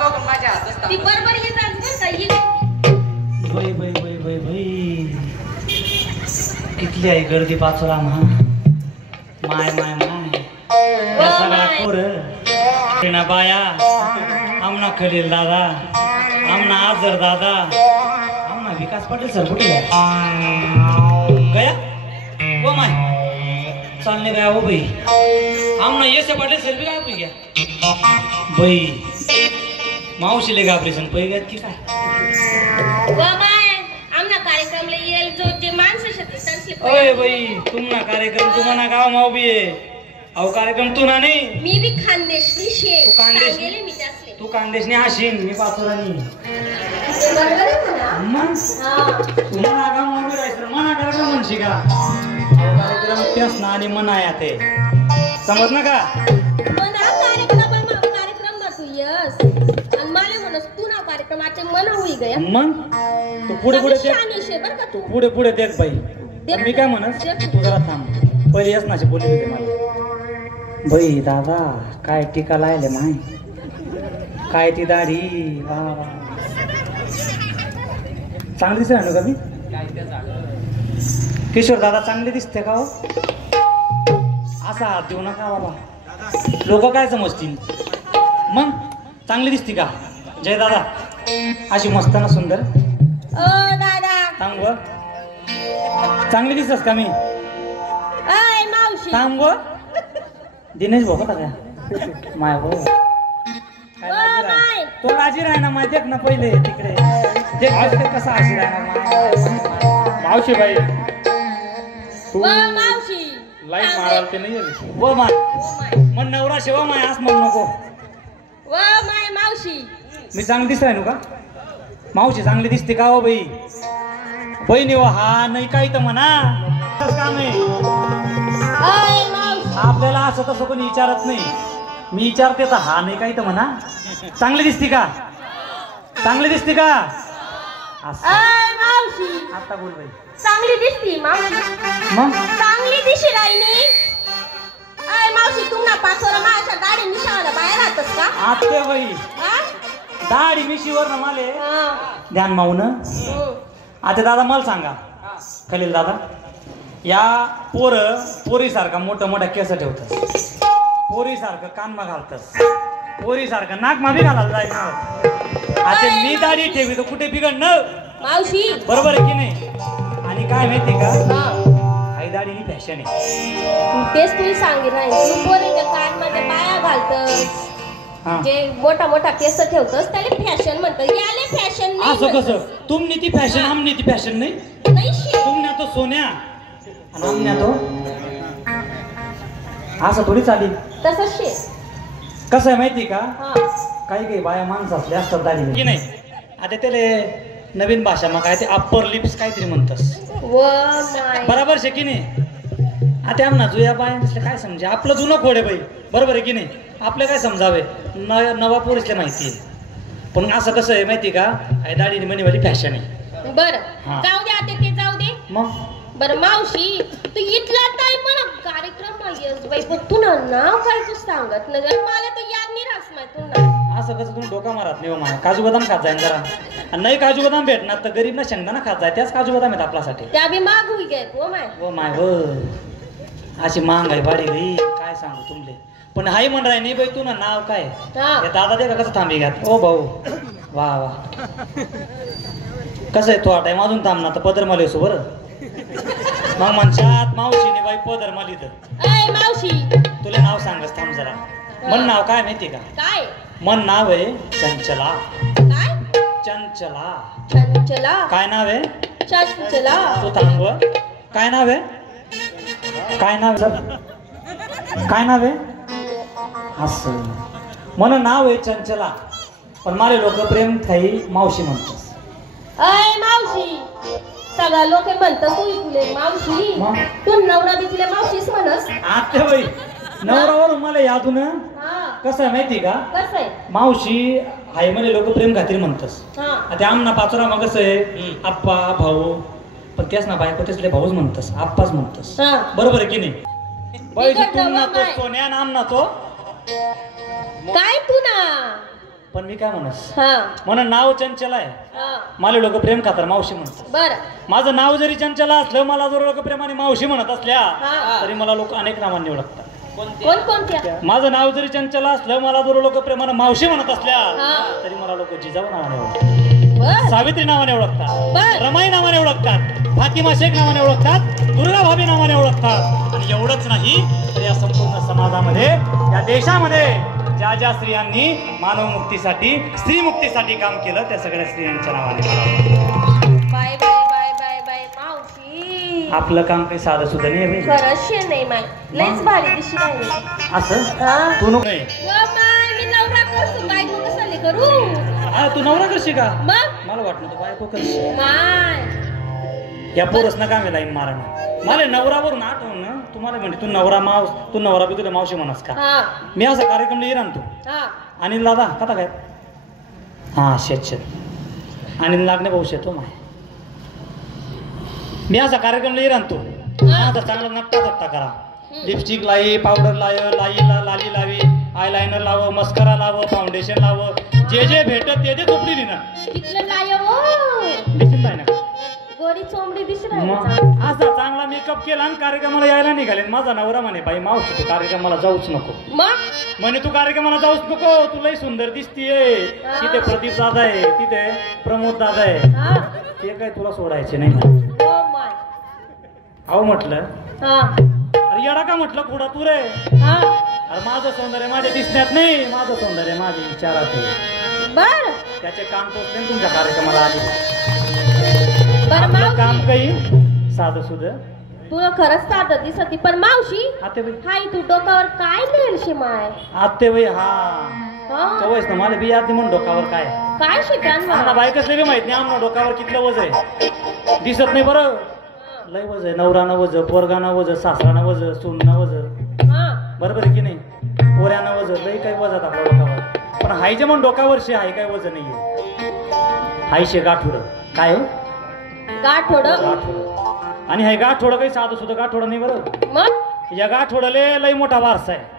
बघून माझ्या हातात ती बरोबर येतात बरं का ही बाई बाई बाई बाई बाई कितली आहे गर्दी पाचोरा महा माय माय माय या सगळा कोर ना बाया आमना खलील दादा आमना आजर दादा आमना विकास पाटील सर कुठे गया वो माय चालने गया वो बाई आमना येसे पाटील सर भी काय पै गया बाई मावशीले घाबरेसन पै गयात की काय व माय आमना कार्यक्रमला येईल जो जे माणसं शेतात त्यांचे ओए बाई तुमना कार्यक्रम तुम्हाना गाव माव भी है अहो कार्यक्रम तू ना नाही मी भी खानदेशनी शे तू खानदेश सांगेले मी त्यासले तू खानदेशनी हाशीन मी पाचोरानी ते बरोबर आहे म्हणा मग हा तुम्हाला गाव माव राहायचं मना कार्यक्रम म्हणशी का अहो कार्यक्रम तेच ना आणि मनाया ते समज ना का मना कार्यक्रम ना तू यस आणि मला म्हणस तू ना कार्यक्रमाचे मना होई गया मग तू पुढे पुढे देख शानी शे बरं का तू पुढे पुढे देख बाई मी काय म्हणस तू जरा थांब पहिले येस नाशी बोलली होती मला बाई दादा काय टीका लायले माय काय ती दाढी वा वा चांगली दिसते ना का मी किशोर दादा चांगली दिसते का हो असा हात देऊ नका बाबा लोक काय समजतील मग चांगली दिसते का जय दादा अशी मस्त ना सुंदर ओ दादा थांब ग चांगली दिसतस का मी अय मावशी थांब ग दिनेश भाऊ का काय माय भाऊ काय लाजी राह तो लाजी राह ना माय देख ना पहिले तिकडे देख देख कसा आशी राह ना मावशी बाई तू व मावशी लाईन माराल ते नाही आली वो माय व माय मन नवरा शेवा माय आस म्हणू नको व माय मावशी मी चांगली दिसत आहे का मावशी चांगली दिसते का हो बाई बहिणी हो हा नाही काही तर म्हणा काम आहे अय मावशी आपल्याला असं तसं कोणी विचारत नाही मी विचारते तर हा नाही काही तर म्हणा चांगली दिसते का चांगली दिसते का असं अय मावशी आता बोल बाई चांगली दिसती मावशी मग चांगली दिशी राहिनी अय मावशी तू ना पाचोरा माझ्या दाढी मिशाला बाहेर राहतस का आते बाई हा? दाढी मिशीवर ना माले हा. ध्यान मावून आता दादा मला सांगा खलील दादा या पोरीसारखा मोठं मोठ्या केस ठेवतस पोरीसारखं कानमा घालतस पोरीसारखं नाक मावी घालायला जायचं आता मी दाढी ठेवी तर कुठे बिघडणं मावशी बरोबर आहे की नाही आणि काय माहिती का हा. आई दाढी ही फॅशन आहे तेच तुम्ही सांगितलं नाही तू पोरीच्या कानमध्ये बाया घालतस हा जे मोठा मोठा केस ठेवतस त्याला फॅशन म्हणतात याले फॅशन असं कसं तुमनी ती फॅशन आमनी ती फॅशन नाही नाही शे. तुमने तो सोन्या आणि आमने तो असं थोडी चालेल तसंच शे कसं आहे माहिती का हा. काही काही बाया माणसं असले असतात दाढी की नाही आता त्याला नवीन भाषा मग काय ते अप्पर लिप्स काहीतरी म्हणतस व माय बरोबर शे की नाही आता आमना जुया बाया दिसले काय समजे आपलं जुनं खोडे बाई बरोबर आहे की नाही आपलं काय समजावे नवा पोरीसले माहिती आहे पण असं कसं आहे माहिती का आई दाढी म्हणीवाली फॅशन आहे बरं हा. जाऊ दे आता ते जाऊ दे मग बरं मावशी तू इथला काय मला कार्यक्रम येस बाई पण तू ना नाव काय तू सांगत ना मला तर याद नाही राहत माय तू ना असं कसं तुम्ही डोका मारत नाही हो माय काजू बदाम खात जाईन जरा आणि नाही काजू बदाम भेटणार तर गरीब ना शेंगदाणा खात जाय त्याच काजू बदाम आहेत आपल्यासाठी त्या बी माग होई गे हो माय हो माय हो अशी महागाई वाढी गई काय सांगू तुमले पण हाय म्हण राय नाही बाई तू ना नाव काय हा. हे दादा दे का कसं थांबी घ्यात ओ भाऊ वा वा कसं आहे तो आता अजून थांब ना तर पदर मला येसो बरं मग म्हणशात मावशीने बाई पदर माली तर अय मावशी तुला नाव सांगस थांब जरा मन नाव काय माहिती का काय मन नाव आहे चंचला काय चंचला चंचला काय नाव आहे चंचला तू थांब काय नाव आहे काय नाव आहे काय नाव आहे असं म्हणून नाव आहे चंचला पण मला लोक प्रेम थाई मावशी म्हणतात अय मावशी सगळा लोक म्हणतात तू इथले मावशी मग? तू नवरा बी तुला मावशीच म्हणस आता बाई नवरावर मला यादून हा कसं आहे माहिती का कसं आहे मावशी हाय मध्ये लोक प्रेम खातीर म्हणतस हा आता आमना पाचोरा मग कसं आहे आप्पा भाऊ पण त्याच ना बायको त्याचले भाऊच म्हणतस आप्पाच म्हणतस हा. बरोबर आहे की नाही बाई बिघडलं तुम ना बा तो बाय. सोन्या नाम ना तो काय तू ना पण मी काय म्हणस हा म्हणून नाव चंचल आहे हा मला लोक प्रेम खातर मावशी म्हणतात. बर माझं नाव जरी चंचल असलं मला जर लोक प्रेमाने मावशी म्हणत असल्या हा. तरी मला लोक अनेक नावांनी ओळखतात. कोण कोणत्या माझं नाव जरी चंचल असलं मला जर लोक प्रेमाने मावशी म्हणत असल्या हा. तरी मला लोक जिजाऊ नावाने ओळखतात, बर सावित्री नावाने ओळखतात, बर. रमाई नावाने ओळखतात, फातिमा शेख नावाने ओळखतात, दुर्गा भाभी नावाने ओळखतात. आणि एवढंच नाही तर या संपूर्ण समाजामध्ये या देशामध्ये ज्या ज्या स्त्रियांनी मानव मुक्तीसाठी स्त्री मुक्तीसाठी काम केलं त्या सगळ्या स्त्रियांच्या नावाने bye bye bye bye bye मावशी. आपलं काम काही साधं सुद्धा नाही आहे. खरंच शे नाही माय लयच भारी दिशी राहिली. असं हा तू नको नाही. व माय मी नवरा करतो बायको कसाले करू. हा तू नवरा करशी का? मग मला वाटलं तू बायको करशी. माय या पोरस ना काम लाईन मारण मला नवरावरून आठवण ना तुम्हाला म्हणते तू नवरा मावस तू नवरा बी तुला मावशी म्हणस का? हा मी असा कार्यक्रम लिहिला ना तू हा अनिल दादा कथा काय हा शेत अनिल लागणे भाऊ शेतो माय मी असा कार्यक्रम लिहिला ना तू आता चांगला नट्टा चट्टा करा लिपस्टिक लाई पावडर लाली लावी आयलाइनर लाव मस्करा लाव फाउंडेशन लाव जे जे भेटत ते कपडी लिहिणं तिथलं काय हो दिसून नाही ना गोरी चोंबडी दिशी मग राहिली. असा चांगला मेकअप केला आणि कार्यक्रमाला यायला निघाले माझा नवरा म्हणे बाई मावशी तू कार्यक्रमाला जाऊच नको मग म्हणे तू कार्यक्रमाला जाऊच नको तुलाही सुंदर दिसतीये तिथे प्रदीप दादा आहे तिथे प्रमोद दादा आहे हा ते काय तुला सोडायचे नाही म्हणे. हो माय अहो म्हटलं हा अरे येडा का म्हटलं कुडा तू रे हा अरे माझं सौंदर्य माझ्या दिसण्यात नाही माझं सौंदर्य माझ्या विचारात आहे बर त्याचे काम टोचले ना तुमच्या कार्यक्रमाला आले बर आपलं काम मावशी काही साधं सुध तुला खरंच साधं दिसती पण मावशी आते बाई हाय तू डोक्यावर काय नेल शे माय आते बाई हा हा कवयच ना मला बी याद म्हणून डोकावर काय काय शिकान आम्हाला बायकच बी माहित नाही आम्हाला डोकावर कितलं वज आहे दिसत नाही बरं लय वज आहे नवरानं वज पोरगानं वज सासरानं वज सूननं वज हा बरोबर आहे की नाही पोऱ्यानं वज लय काही वजात आपल्या डोकावर पण हायचे म्हणून डोकावर शे हाय काय वज नाहीये हाय शे गाठोडं काय हो गाठोडं गाठोडं आणि हे गाठोडं काही साधं सुद्धा गाठोडं नाही बरं मग या गाठोड्याले लय मोठा वारसा आहे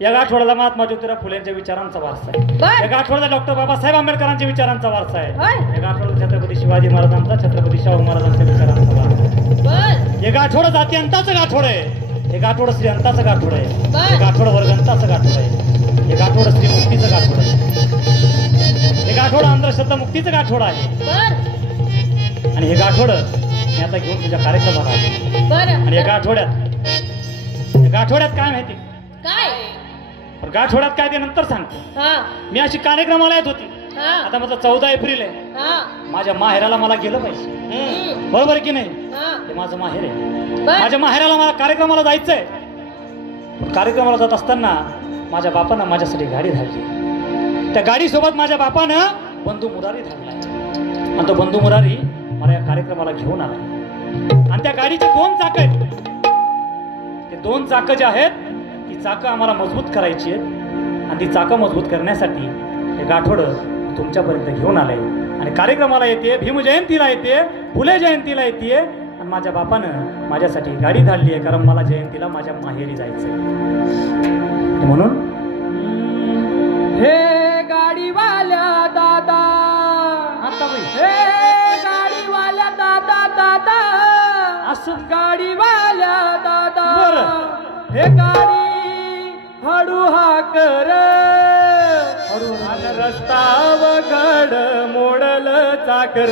या गाठोड्याला महात्मा ज्योतिराव फुलेंच्या विचारांचा वारसा आहे बर या गाठोड्याला डॉक्टर बाबासाहेब आंबेडकरांच्या विचारांचा वारसा आहे होय या गाठोड्याला छत्रपती शिवाजी महाराजांचा छत्रपती शाहू महाराजांच्या विचारांचा वारसा आहे बर हे गाठोडं जातीअंताचं गाठोडं आहे हे गाठोडं श्रीअंताचं गाठोडं आहे बर. हे गाठोडं वर्गंताचं गाठोडं आहे हे गाठोडं श्रीमुक्तीचं गाठोडं आहे हे गाठोडं अंधश्रद्धा मुक्तीचं गाठोडं आहे बर आणि हे गाठोडं मी आता घेऊन तुझ्या कार्यक्रमाला आलो बर आणि या गाठोड्यात काय माहिती काय पण गाठोड्यात काय ते नंतर सांगतो हा मी अशी कार्यक्रमाला येत होती हा आता माझं 14 एप्रिल आहे हा माझ्या माहेराला मला गेलं पाहिजे बरोबर आहे की नाही हा हे माझं माहेर आहे बर माझ्या माहेराला मला कार्यक्रमाला जायचंय कार्यक्रमाला जात असताना माझ्या बापानं माझ्यासाठी गाडी धाडली त्या गाडीसोबत माझ्या बापानं बंधू मुरारी धाडलाय आणि तो बंधू मुरारी मला या कार्यक्रमाला घेऊन आला आणि त्या गाडीचे 2 चाक आहेत ते 2 चाक जे आहेत ती चाकं आम्हाला मजबूत करायची आहेत आणि ती चाकं मजबूत करण्यासाठी हे गाठोडं तुमच्यापर्यंत घेऊन आलंय आणि कार्यक्रमाला येते भीमजयंतीला येते फुले जयंतीला येते आणि माझ्या बापानं माझ्यासाठी गाडी धाडली आहे कारण मला जयंतीला माझ्या माहेरी जायचंय म्हणून हे गाडीवाल्या दादा आता बाई हे गाडीवाल्या दादा दादा असं गाडीवाल्या दादा बरं. हे गाडी हळू हा कर हळू रस्ता वगड मोडल चाकर